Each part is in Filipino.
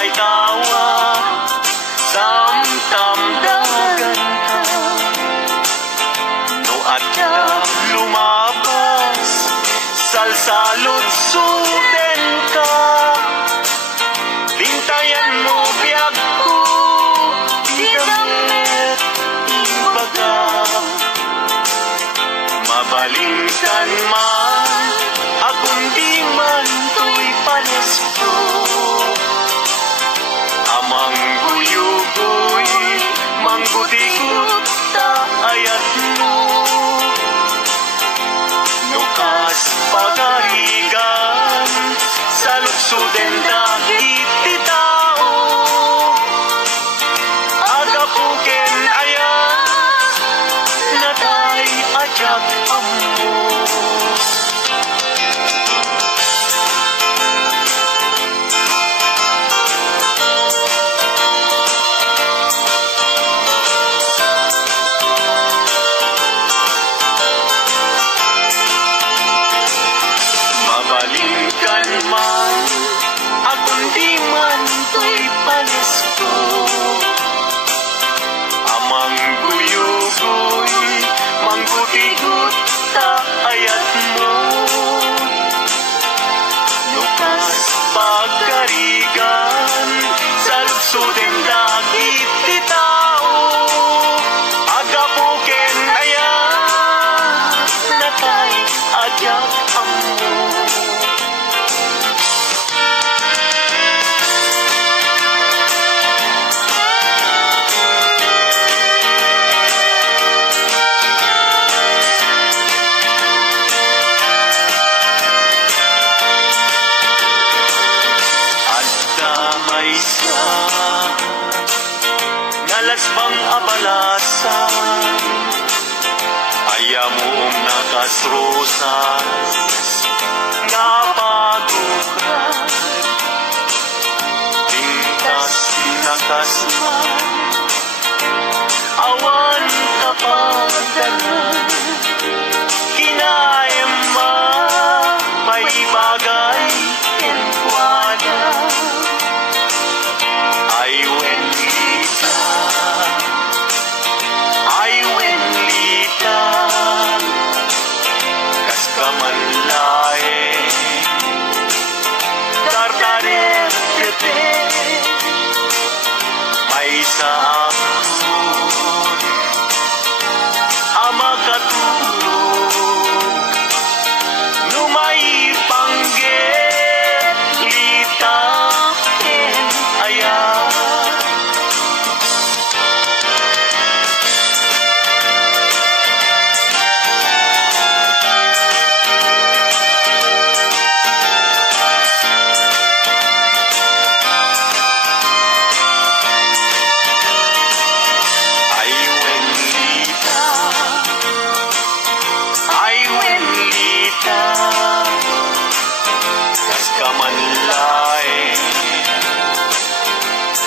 kay tawa samtamdagan ka no at ka lumabas salsalot suden ka lintayan mo biyag ko di damit imbaga mabalingkan man akong di man to'y panesko amang guyugoy manggutikot ta ayat mo nukas pagarigan sa luksuden dagit ti tao agapuken ayat natay ajag ammo man akong di man to'y panesko amang guyugoy manggutikot ta ayat mo nukas pagkarigan sa luksuden dagit ti tao agapuken ayat natay ajag ammo nalasbang abalasan ayamong nakasrosas napagukran tingkas nakasman awan kapadanan kinaema may bagay kenkuana ay wenlita kas kamanlae dardarer tepe may sa akun amakatulog numay panggit litakin ayat kamanlae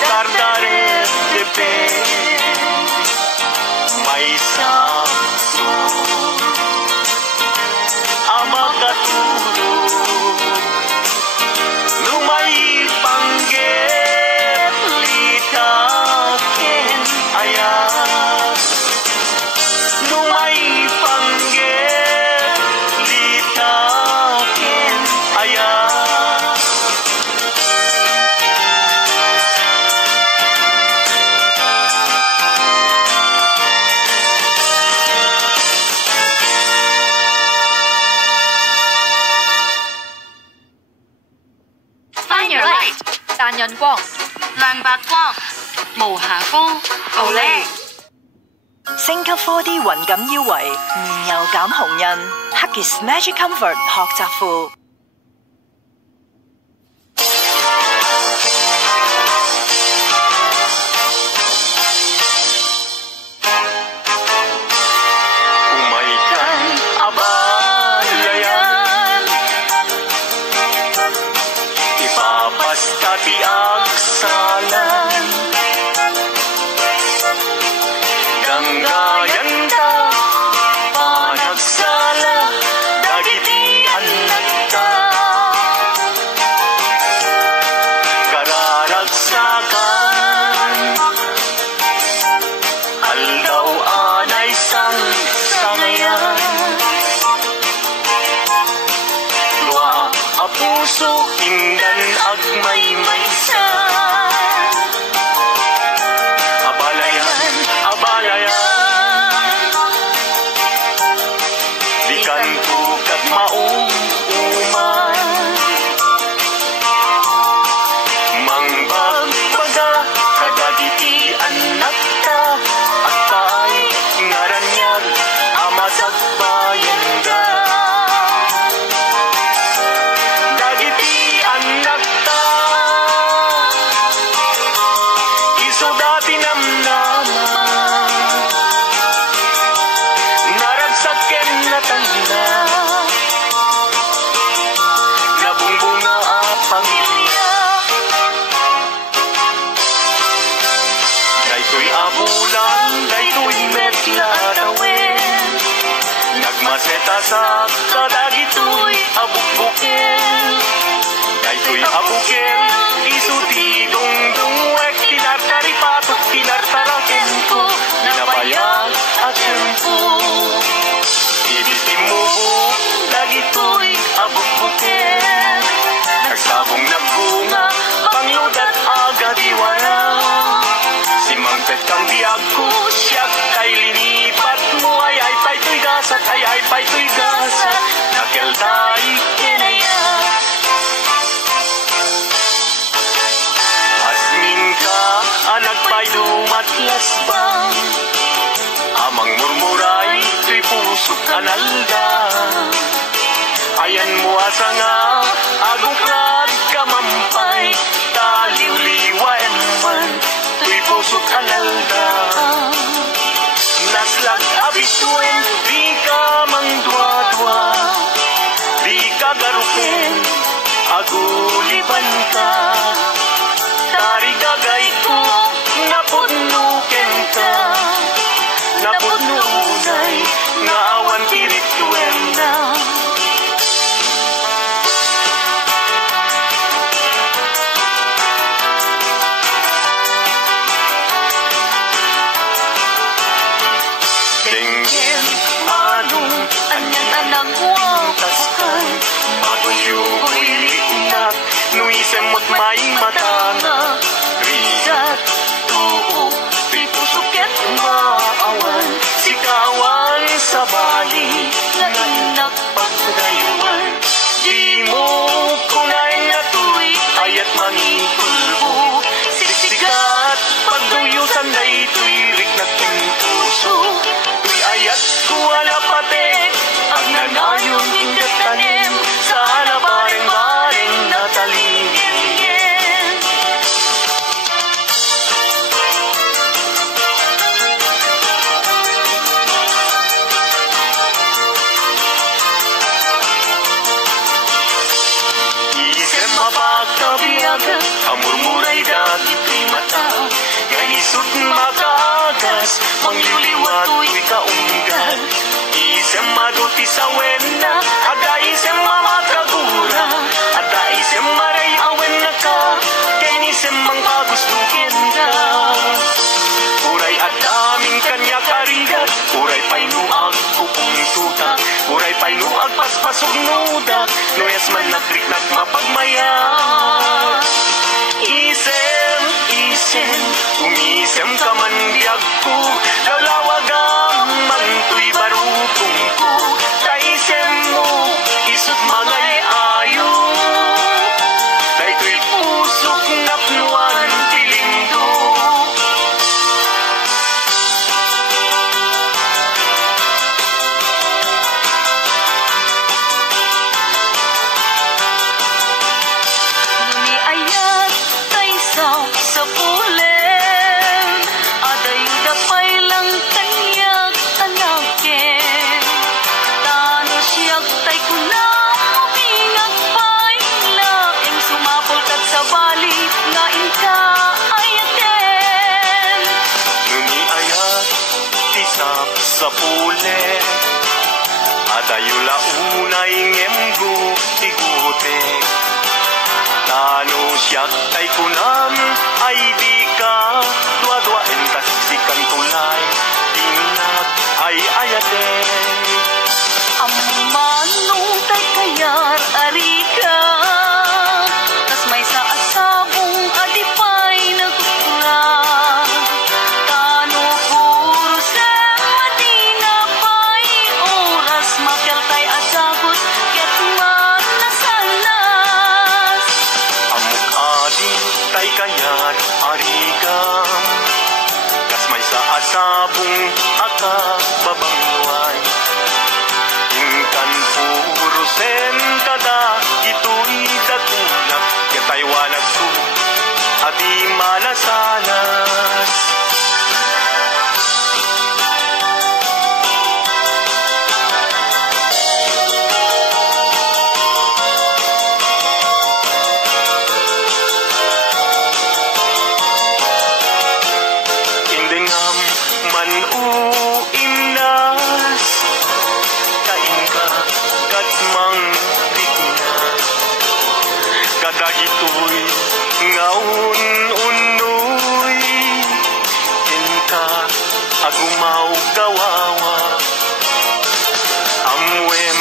dardaret tepe may saksun amakatulog numay panggit litakin ayat numay panggit litakin ayat但人光亮白光無瑕光Olay升級 4D 雲感腰圍，面油減紅印 Huggies Magic Comfort 學習褲。Tapi aksalan Ganggayan ka Panagsala Dagitian nagka Tasak kadagitoy abuk-bukel Daytoy abukel isuti dungdung wek tinartari patok tinartaraken ko Ninabayag at tempo Ibitimu dagitoy abuk-bukel Nagsabong nagbunga pangludat agad iwara Simangpet kang diag ko siyak kay linipat mo ay pa'y gasat ay pa'y gasat nakelday kinaya Asmin ka anak pa'y dumatlas bang Amang murmuray tuy pusok kanalda Ayan mo asa nga agukrad kamampay Taliw-liwaen man tuy pusok kanalda Naslag abituen, di ka mangdwa-dwa Di ka garukin, aguliban ka Tarigagay ko, napudnuken ka Napudnunay, nga awan tirituen na Semut maing matanga Rigat, tuo, tuy pusuket maawan Sikawan sa bali Nainak pagdayuan Di mo kunay na tuy Ayat manikulbo Siksikat pagduyusan day tuy Riknat ng puso Tuy ayat kuwala pate Ang nanayon ingat tanim Sana bareng-bareng natalin Kamurmuray dati tuy mata Ganisot makaagas Mangliwliwat tuy kaunggal Isem maduti sa wena Ada isem mamakagura Ada isem maray awen na ka Kenisem mang pagustukin ka Uray adaming kanya karigat Uray painuag kupong tuta Uray painuag paspasog nuda Noyas man nagtriknak mapagmaya Umisem ka man biyag ko Lawawagam man tuy barutong ko Kaisem mo isot magay ayo Day tuy pusok napnuan tilindo Nuni ayat tay sa pule sa pule Adayo launay ngemgo igute Tano siyak ay kunam ay di ka Dua-dua entas sikan tulay Tinag ay ayaten Amanong tay kayar arika Tas may sa asabong adipay nagkura Tano puro sa Madina pa'y oras Makyal tay asagos ket man nasalas Amok adin tay kayat arigam Kas may sa asabong akababangwan Ingkan puro sen kada ito'y dagunak Ketay wanag ko adi malasanas Indengam man uimnas Kain agumaw kawawa. Amwem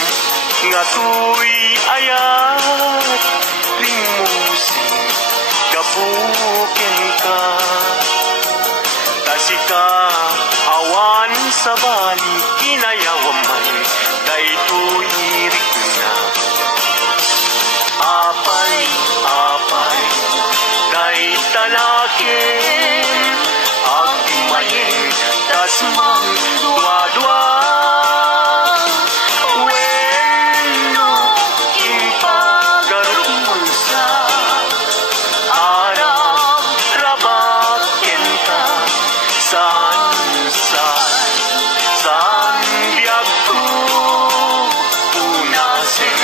nga tuy ayat rimusin kapukin ka. Tasika awan sa bali kinayawaman daytoy rikna. Apay apay day talakin agtimayin tasmang dua-dua. Wenno impagarumun sa arab rabaken ka. Saan biag ko punasin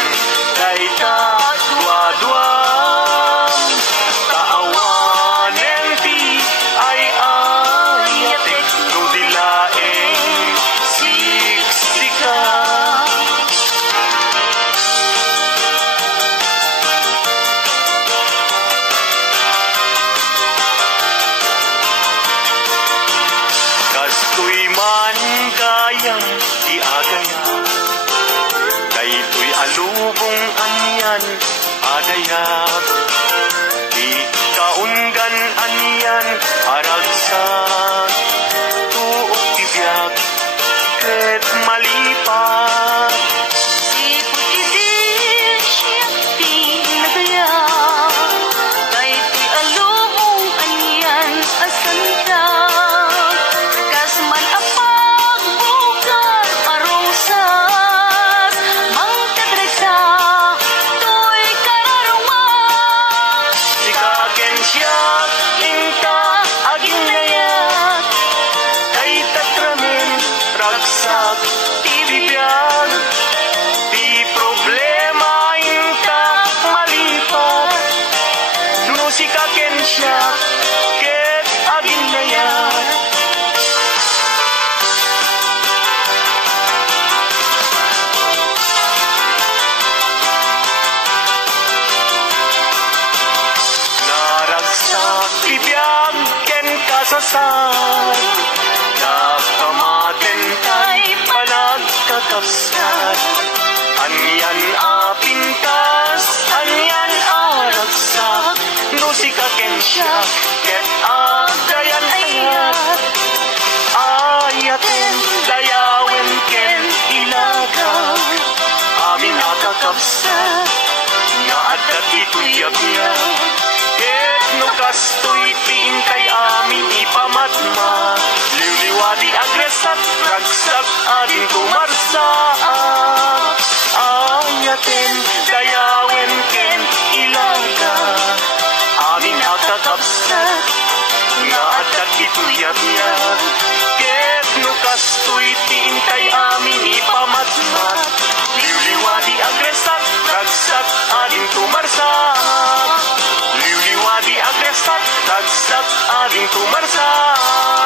dayta dua-dua. Kaawanen ti ay ayatek no dilaeng siksika. Kastoy man gayang di agaya, daytoy alubong anyan adayag. Di kaunggan anyan aragsak, tuok tibiyag ket malipat. Sipot idin siya pinagaya, daytoy alubong anyan asanta. Kasman apag bukan arosas, mangtadresa toy kararuma. Sikaken siya inta aging nayat, kay tatramin ragsak tibiyag. Di problema inta malipat, no sikaken siya ket aging nayat. Naragsak tibiyag ken kasasad, nakamaten tay panagkakapsat. Anyan apintas, anyan aragsak, no sikaken siya ket agayan ayat. Ayaten dayawen ken ilaga, amin nakakapsat nga adda titoy abiyag. Ket no kastoy tingkay amin ipamatma, liwliwadi agresat ragsak adin kumarsaak. Ayaten dayawen ken ilaga, amin nakakapsat nga adda titoy abiyag. Ket no kastoy tingkay amin ipamatmat, liwliwadi agresat ragsak adin tumarsak. Liwliwadi agresat ragsak adin tumarsak.